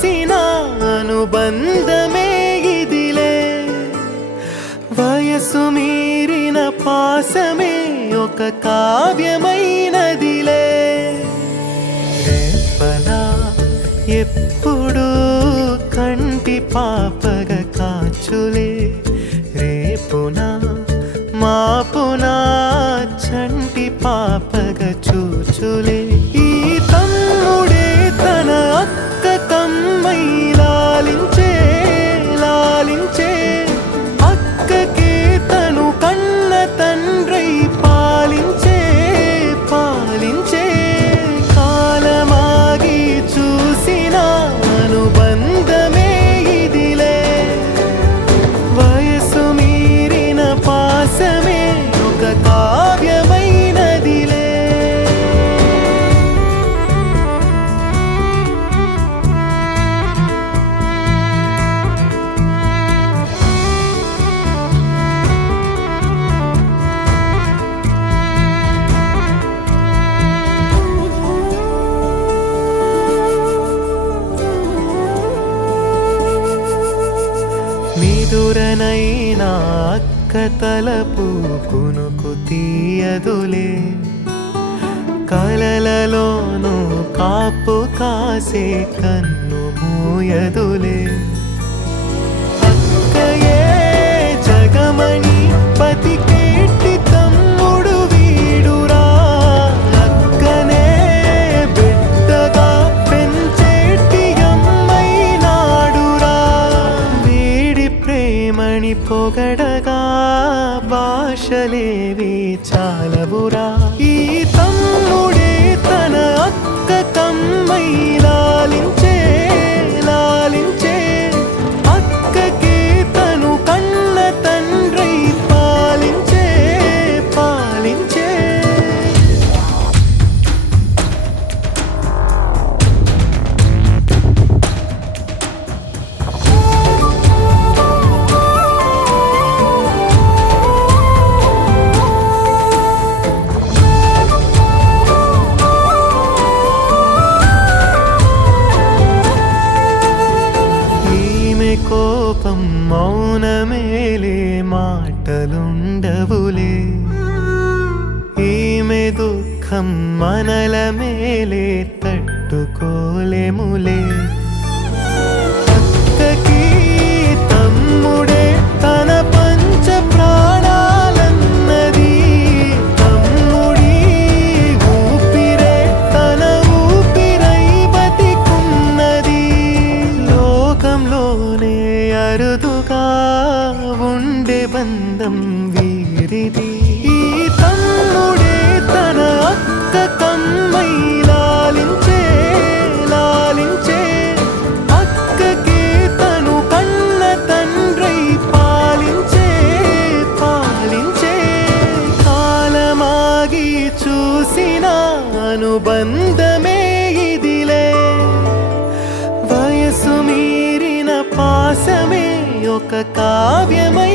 చూసిన అనుబంధమే ఇదిలే వయసు మీరిన పాసమే ఒక కావ్యమైనదిలే రేపలా ఎప్పుడు కంటి పాపగ కాచులే రేపునా మాపునా చంటి పాపగ చూచులే ఈ తమ్ముడే తన అక్క కమ్మై లాలించే లాలించే అక్కకే తను కన్న తండ్రై పాలించే పాలించే కాలమాగి చూసిన అనుబంధమే ఇదిలే వయసు మీరిన పాసమే ఒక కావ్యమైనదిలే నిదురనైనా అక్క తలపు కునుకు తీయదులే కలలలోనూ కాపు కాసే కన్ను మూయదులే అక్కయే జగమణి బతికేటి తమ్ముడు వీడురా అక్కనే బిడ్డగా పెంచేటి అమ్మైనాడురా వీడి ప్రేమని పొగడగా భాషలేవి చాలవురా ఈ తమ్ముడే తన అక్క కమ్మై లాలించే లాలించే అక్కకే తను కన్న తండ్రై పాలించే పాలించే కోపం మౌనమేలే మాటలుండవులే ఈమె దుఃఖం మనల మేలే తట్టుకోలేములే అక్కకి తమ్ముడే తన పంచ ప్రాణాలన్నది తమ్ముడి ఊపిరే తన ఊపిరై బతికున్నది లోకంలోనే అరుదుగా ఉండే బంధం వీరిది ఈ తమ్ముడే తన అక్క కమ్మై లాలించే లాలించే అక్కకే తను కన్న తండ్రై పాలించే పాలించే కాలమాగి చూసిన అనుబంధమే ఇదిలే వయసు మీరిన పాసమే ఒక కావ్యమై